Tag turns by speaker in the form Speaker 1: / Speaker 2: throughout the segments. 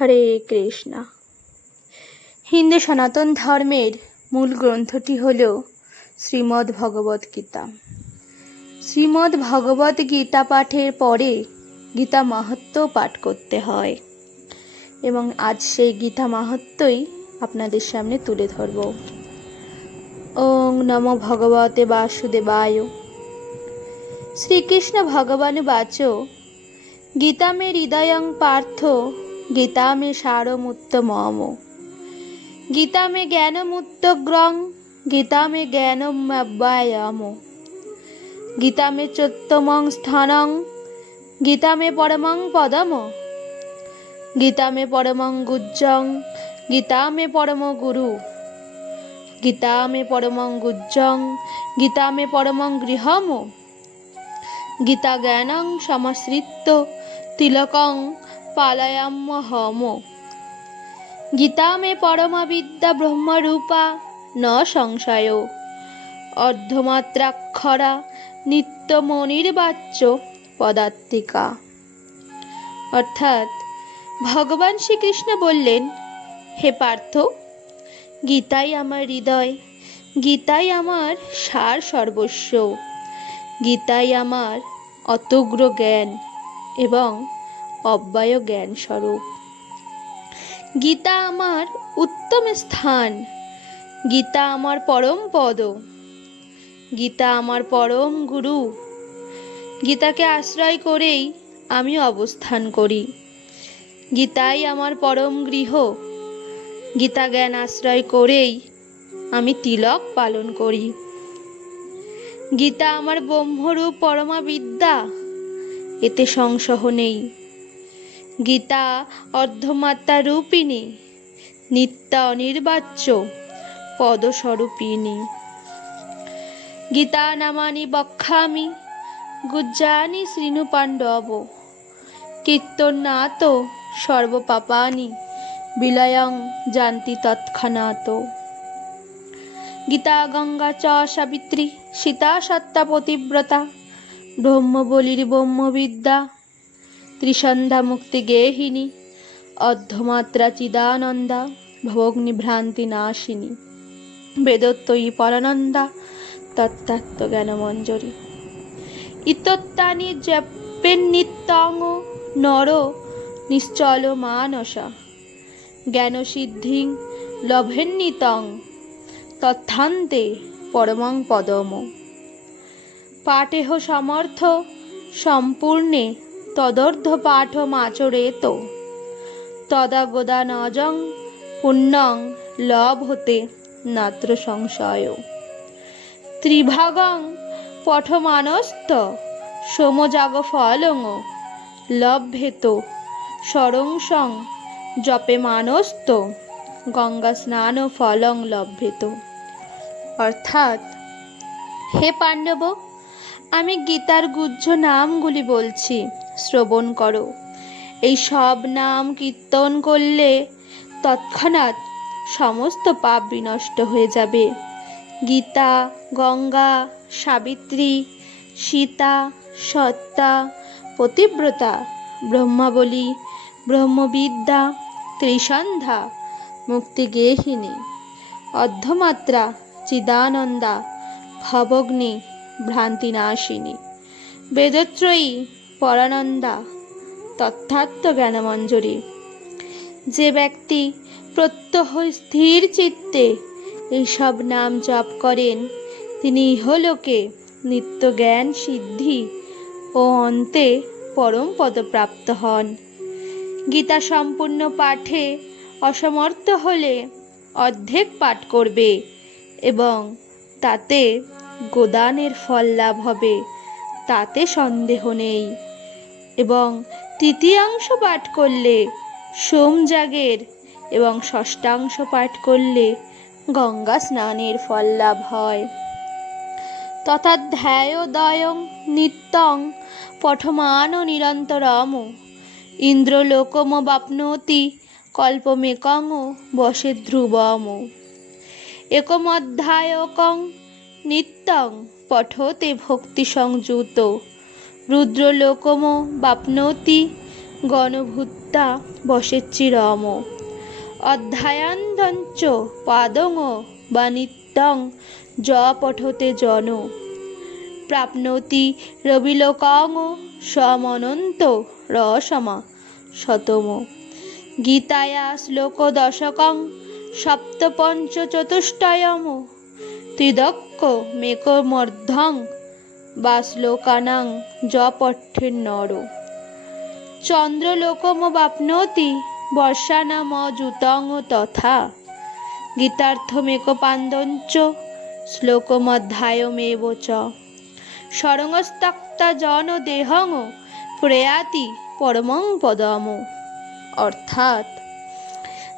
Speaker 1: হরে কৃষ্ণ। হিন্দু সনাতন ধর্মের মূল গ্রন্থটি হল শ্রীমদ্ ভগবত গীতা। শ্রীমদ্ ভগবত গীতা পাঠের পরে গীতা মাহাত্ম পাঠ করতে হয় এবং আজ সেই গীতা মাহাত্মই আপনাদের সামনে তুলে ধরব। ওং নম ভগবতে বাসুদেবায়। শ্রীকৃষ্ণ ভগবান বাচ গীতা মে হৃদয়ং পার্থ গীতা মে সারমুত্তমম গীতা মে জ্ঞানমুত্তগ্রং গীতা মে জ্ঞানমব্যায়াম গীতা মে চোত্তমং স্থানং গীতা মে পরমং পদম। গীতা মে পরমং গুজ্জং গীতা মে পরম গুরু। গীতা মে পরমং গুজ্জং গীতা মে পরমং গৃহম। গীতা জ্ঞানং সমাশ্রিত্য, তিলকং পালায়াম্যহম গীতা মে পরমা বিদ্যা ব্রহ্মরূপা, ন সংশয়। অর্ধমাত্রাক্ষরা নিত্যমনির্বাচ্য পদাত্মিকা। অর্থাৎ, ভগবান শ্রীকৃষ্ণ বললেন, হে পার্থ, গীতাই আমার হৃদয়, গীতাই আমার সার সর্বস্ব, গীতাই আমার অতগ্র জ্ঞান এবং অব্যয় জ্ঞান স্বরূপ গীতা আমার উত্তম স্থান। গীতা আমার পরম পদ। গীতা আমার পরম গুরু। গীতাকে আশ্রয় করেই আমি অবস্থান করি। গীতাই আমার পরম গৃহ। গীতা জ্ঞান আশ্রয় করেই আমি তিলক পালন করি। গীতা আমার ব্রহ্মরূপ পরমা বিদ্যা। এতে সংশয় নেই। গীতা অর্ধমাত্রা রূপিণী, নিত্য অনির্বাচ্য পদস্বরূপিণী। গীতা নামানি বক্ষামি গুজ্জানি শ্রীনু পাণ্ডব কীর্তনাত সর্বপাপানি, বিলয়ং জান্তি তৎক্ষণাত। গীতা গঙ্গা চ সাবিত্রী, সীতা সত্তা পতিব্রতা, ব্রহ্মবলির ব্রহ্মবিদ্যা ত্রিসন্ধ্যা মুক্তি গেহিনী অর্ধমাত্রা চিদানন্দা ভোগ্নিভ্রান্তি নাশিনী বেদত্তয়ী পরানন্দা তত্ত্বাত্ম জ্ঞানমঞ্জরি ইতত্তানি জপেন নর নিশ্চল মানসা জ্ঞানসিদ্ধিং লভেন্নিতং তথান্তে পরমং পদম পাঠেহ সমর্থ সম্পূর্ণে তদর্ধ পাঠমাচরেত তদা গোদানজং পুণ্যং লভতে নাত্র সংশয়। ত্রিভাগং পঠমানস্ত সোমজাগ ফলং লভ্যেত। সরংসং জপে মানস্ত গঙ্গা স্নান ফলং লভ্যেত। অর্থাৎ, হে পাণ্ডব, আমি গীতার গুজ্জ নামগুলি বলছি। শ্রবণ করো। এই সব নাম কীর্তন করলে তৎক্ষণাৎ সমস্ত পাপ বিনষ্ট হয়ে যাবে। গীতা, গঙ্গা, সাবিত্রী, সীতা, সত্তা, পতিব্রতা, ব্রহ্মাবলী, ব্রহ্মবিদ্যা, ত্রিসন্ধ্যা মুক্তিগেহিনী অর্ধমাত্রা, চিদানন্দা, ভবগ্নি, ভ্রান্তিনাশিনী, বেদত্রয়ী পরানন্দা তথাত্ম জ্ঞানমঞ্জরি। যে ব্যক্তি প্রত্যহ স্থির চিত্তে এইসব নাম জপ করেন, তিনি ইহলোকে নিত্য জ্ঞান সিদ্ধি ও অন্তে পরম পদপ্রাপ্ত হন। গীতা সম্পূর্ণ পাঠে অসমর্থ হলে অর্ধেক পাঠ করবে এবং তাতে গোদানের ফল লাভ হবে, তাতে সন্দেহ নেই। এবং তৃতীয়াংশ পাঠ করলে সোমযাগের এবং ষষ্ঠাংশ পাঠ করলে গঙ্গা স্নানের ফল লাভ হয়। তথা ধ্যায়োদয়ং নিত্যং পঠমান ও নিরন্তরম ইন্দ্রলোকম বাপ্নোতি কল্পমেকং বসে ধ্রুবম একমধ্যায়কং নিত্যং পঠতে ভক্তি সংযুত রুদ্রলোকম বাপ্নোতি গণভূত গীতা বসেচ্চিরম অধ্যায়ান্তঞ্চ পাদং বা নিত্যং য পঠতে জন। প্রাপ্নোতি রবিলোকং সমনন্ত রসমা শতম। গীতায়া শ্লোক দশকং সপ্তপঞ্চ চতুষ্টয়ম ত্রিদক্ষ মেকমর্ধং বা শ্লোকানাং য পঠ্যের নর চন্দ্রলোকমবাপ্নোতি বর্ষানাম যুতং তথা। গীতার্থমেকপান্দঞ্চ শ্লোকমধ্যায়মেব চ। সরঙ্গস্তক্তা জন দেহং প্রয়াতি পরমং পদম। অর্থাৎ,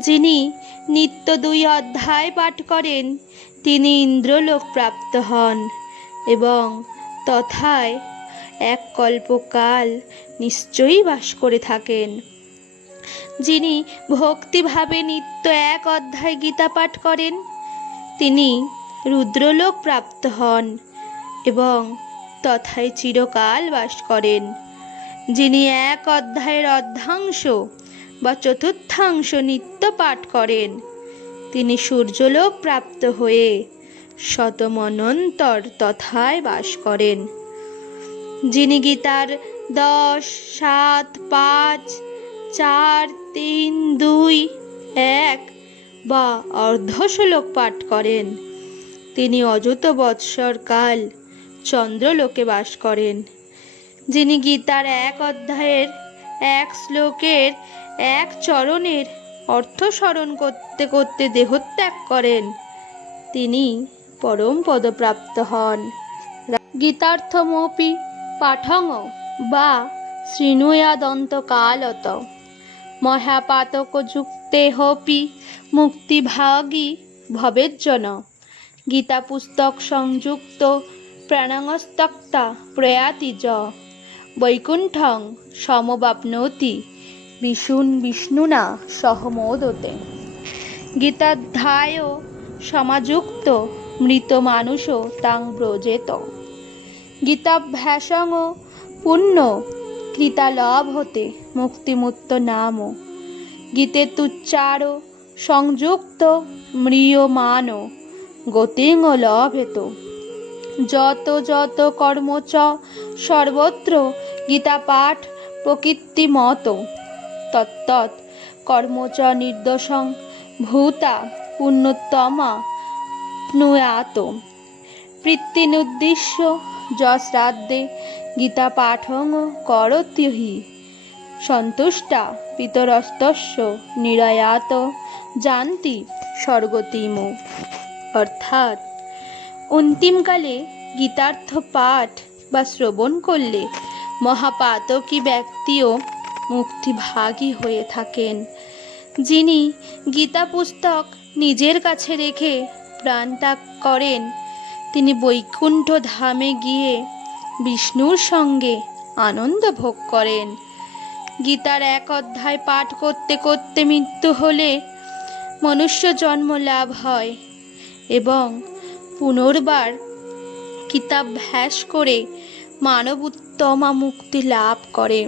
Speaker 1: যিনি নিত্য দুই অধ্যায় পাঠ করেন, তিনি ইন্দ্রলোক প্রাপ্ত হন এবং তথায় এক কল্পকাল নিশ্চয়ই বাস করে থাকেন। যিনি ভক্তিভাবে নিত্য এক অধ্যায় গীতা পাঠ করেন, তিনি রুদ্রলোক প্রাপ্ত হন এবং তথায় চিরকাল বাস করেন। যিনি এক অধ্যায়ের অর্ধাংশ বা চতুর্থাংশ নিত্য পাঠ করেন, তিনি সূর্যলোক প্রাপ্ত হয়ে শতমনন্তর তথায় বাস করেন। যিনি গীতার দশ, সাত, পাঁচ, চার, তিন, দুই, এক বা অর্ধশ্লোক পাঠ করেন। তিনি অযুত বৎসর কাল চন্দ্রলোকে বাস করেন। যিনি গীতার এক অধ্যায়ের এক শ্লোকের এক চরণের অর্থ স্মরণ করতে করতে দেহত্যাগ করেন, তিনি পরম পদপ্রাপ্ত হন। গীতার্থমপি পাঠং বা শৃণুয়াদন্তকালত মহাপাতকযুক্তেহপি মুক্তিভাগী ভবেজ্জন। গীতা পুস্তক সংযুক্ত প্রাণাঙ্গস্তক্তা প্রয়াতি য বৈকুণ্ঠং সমবাপ্নোতি বিশুন বিষ্ণুনা সহমোদতে। গীতাধ্যায় সমাযুক্ত মৃত মানুষ তাং ব্রজেত। গীতাভ্যাসং পুণ্য, কৃতালভ হতে, মুক্তিমুক্ত নাম। গীতে তুচ্চার, সংযুক্ত ম্রিয়মান গতিং লভেত। যত যত কর্ম চ, সর্বত্র গীতা পাঠ প্রকৃতিমত। তত্তৎ কর্ম চ নির্দোষং ভূতা পুণ্যোত্তমা নুয়াত বৃত্তিনুদ্দিশ্য যশ্রাদ্ধে গীতা পাঠং করতি সন্তুষ্টা, পিতরস্তস্য, নিরয়াত, জানতি, স্বর্গতিম। অর্থাৎ, অন্তিমকালে গীতার্থ পাঠ বা শ্রবণ করলে মহাপাতকী ব্যক্তিও মুক্তিভাগী হয়ে থাকেন। যিনি গীতা পুস্তক নিজের কাছে রেখে প্রাণ ত্যাগ করেন। তিনি বৈকুণ্ঠ ধামে গিয়ে বিষ্ণুর সঙ্গে আনন্দ ভোগ করেন। গীতার এক অধ্যায় পাঠ করতে করতে মৃত্যু হলে মনুষ্য জন্ম লাভ হয় এবং পুনর্বার কিতাভ্যাস করে মানব উত্তমা মুক্তি লাভ করে।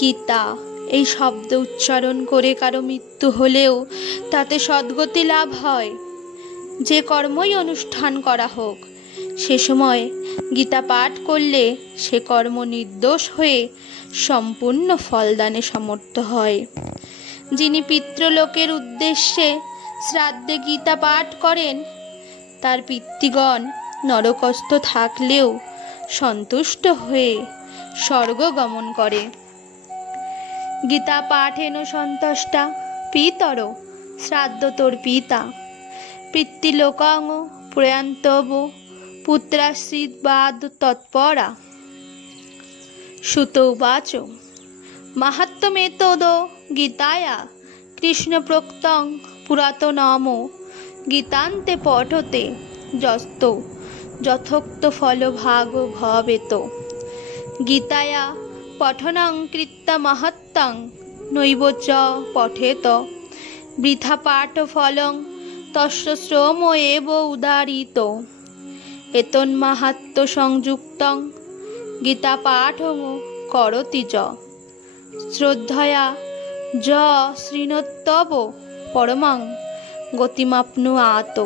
Speaker 1: গীতা এই শব্দ উচ্চারণ করে কারও মৃত্যু হলেও তাতে সদ্গতি লাভ হয়। যে কর্মই অনুষ্ঠান করা হোক, সে সময় গীতা পাঠ করলে সে কর্ম নির্দোষ হয়ে সম্পূর্ণ ফলদানে সমর্থ হয়। যিনি পিতৃলোকের উদ্দেশ্যে শ্রাদ্ধে গীতা পাঠ করেন, তার পিতৃগণ নরকস্থ থাকলেও সন্তুষ্ট হয়ে স্বর্গ গমন করে। গীতা পাঠেন সন্তুষ্টা, পিতর, শ্রাদ্ধ তোর পিতা। পিতৃলোকাং প্রয়ান্তব পুত্রাশ্রিবাদ তৎপরা। সুত উবাচ মাহাত্ম্যেতদ গীতায়া কৃষ্ণপ্রোক্তং পুরাতনম, গীতান্তে পঠতে যস্ত যথোক্ত ফলভাগ ভবেত। গীতায়া, পঠনং কৃত্য মহত্তং নৈব চ পঠেত। বৃথা পাঠফলং তস্য শ্রম এব উদারিত। এতন্মাহাত্ম সংযুক্তং, গীতা পাঠং করতি চ। শ্রদ্ধয়া, য শৃণোত্তব পরমাং গতিমাপ্নু আত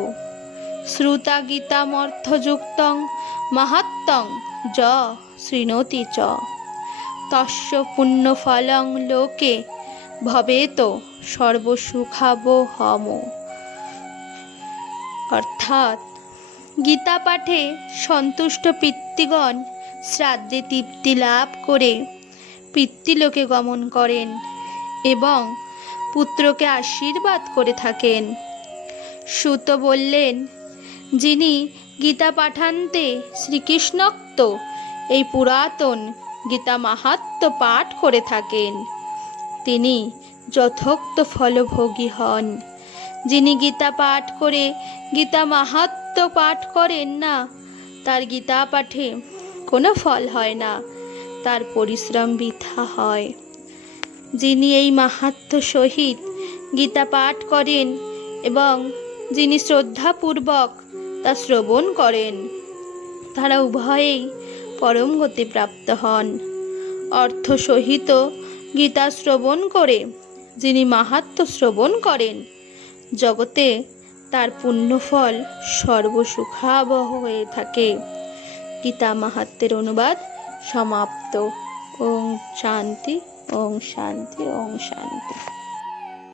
Speaker 1: শ্রুতা গীতামর্থযুক্তং মাহাত্মং য শৃণোতি চ। তস্য পুণ্যফলং লোকে ভবেত সর্বসুখাবহম। অর্থাৎ গীতা পাঠে সন্তুষ্ট পিতৃগণ শ্রাদ্ধে তৃপ্তি লাভ করে পিতৃলোকে গমন করেন এবং পুত্রকে আশীর্বাদ করে থাকেন। সুত বললেন, যিনি গীতা পাঠান্তে শ্রীকৃষ্ণক্ত এই পুরাতন গীতা মাহাত্ম পাঠ করে থাকেন, তিনি যথোক্ত ফলভোগী হন। যিনি গীতা পাঠ করে, গীতা মাহাত্ম পাঠ করেন না, তার গীতা পাঠে কোনো ফল হয় না, তার পরিশ্রম বৃথা হয়। যিনি এই মাহাত্ম সহিত গীতা পাঠ করেন এবং যিনি শ্রদ্ধাপূর্বক তা শ্রবণ করেন, তারা উভয়েই পরম গতি প্রাপ্ত হন। অর্থ সহিত গীতা শ্রবণ করে, যিনি মাহাত্ম শ্রবণ করেন জগতে তার পুণ্যফল সর্বসুখাবহ হয়ে থাকে। গীতা মাহাত্মের অনুবাদ সমাপ্ত। ওং শান্তি ওং শান্তি ওং শান্তি।